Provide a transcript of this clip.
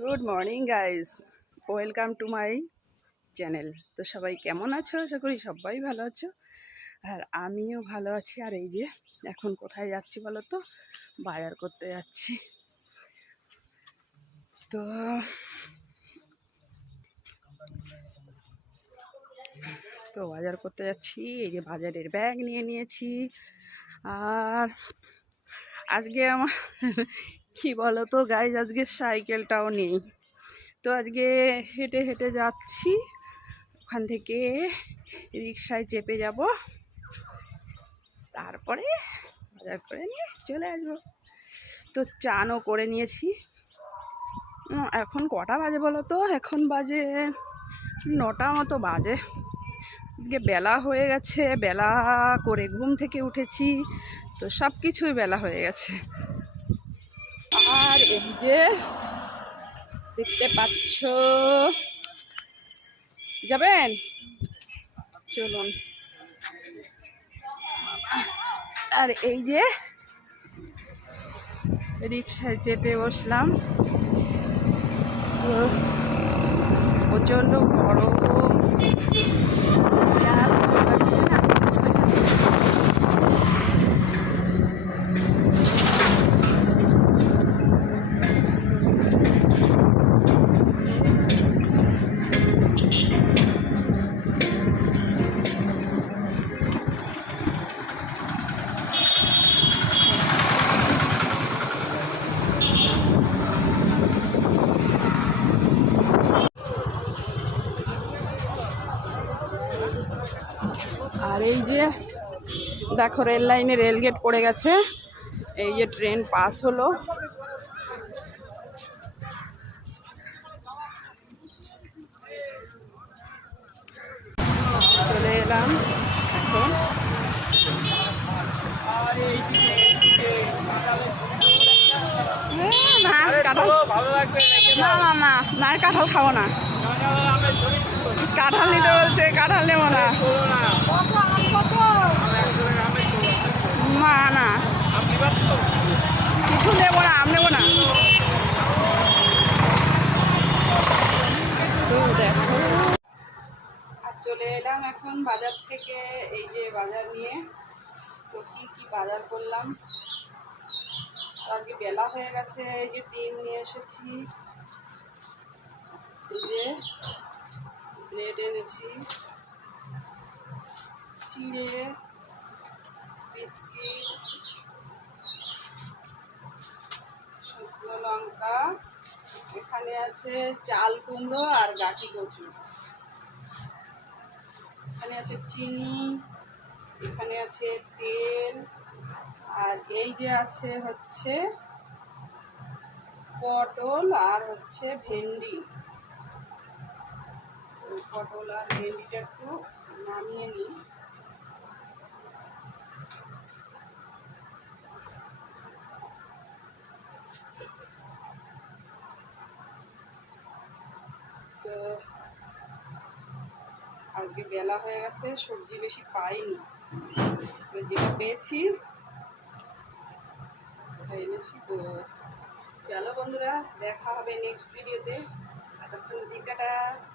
Good morning guys, welcome to my channel. তো সবাই কেমন আছো? আশা করি সবাই ভালো আছো, আর আমিও ভালো আছি। আর এই যে এখন কোথায় যাচ্ছি বলো তো? বাজার করতে যাচ্ছি। তো তো বাজার করতে যাচ্ছি। এই যে বাজারের ব্যাগ নিয়ে নিয়েছি। আর আজকে আমার কি বলো তো গাইস, আজকে সাইকেলটাও নেই। তো আজকে হেঁটে হেঁটে যাচ্ছি, ওখান থেকে রিক্সায় চেপে যাব, তারপরে বাজার করে নিয়ে চলে আসবো। তো চানও করে নিয়েছি। এখন কটা বাজে বলো তো? এখন বাজে 9টা মতো বাজে। আজকে বেলা হয়ে গেছে, বেলা করে ঘুম থেকে উঠেছি, তো সব কিছুই বেলা হয়ে গেছে। আর এই যে দেখতে পাচ্ছ, যাবেন? চলুন। আর এই যে রিক্সায় চেপে বসলাম। তো প্রচণ্ড গরম, আর ভালো লাগছে না। আর এই যে দেখো, রেল লাইনে রেলগেট পড়ে গেছে। এই যে ট্রেন পাস হলো। চলে এলাম এখন। না কাঁঠাল, না না না না, কাঁঠাল খাবো না। কাঁঠাল নিতে বলছে, কাঁঠাল নেবো না। না না, কিছু নেবো না, আম নেবো না। তো দেখো, আর চলে এলাম এখন বাজার থেকে। এই যে বাজার নিয়ে, তো কি কি বাজার করলাম। আজকে বেলা হয়ে গেছে। এই যে ডিম নিয়ে এসেছি, এই যে ব্রেড এনেছি, চিড়ে, বিস্কিট, শুকনো লঙ্কা, এখানে আছে চাল কুমড়ো আর গাঠি কচু, এখানে আছে চিনি, এখানে আছে তেল, আর এই যে আছে হচ্ছে পটল আর হচ্ছে ভেন্ডি। পটল আর ভেন্ডিটা একটু নামিয়ে নিই। তো আজকে বেলা হয়ে গেছে, সবজি বেশি পাইনি, তো যেটা পেয়েছি এনেছি। তো চলো বন্ধুরা, দেখা হবে নেক্সট ভিডিওতে। এতক্ষণ দিকটা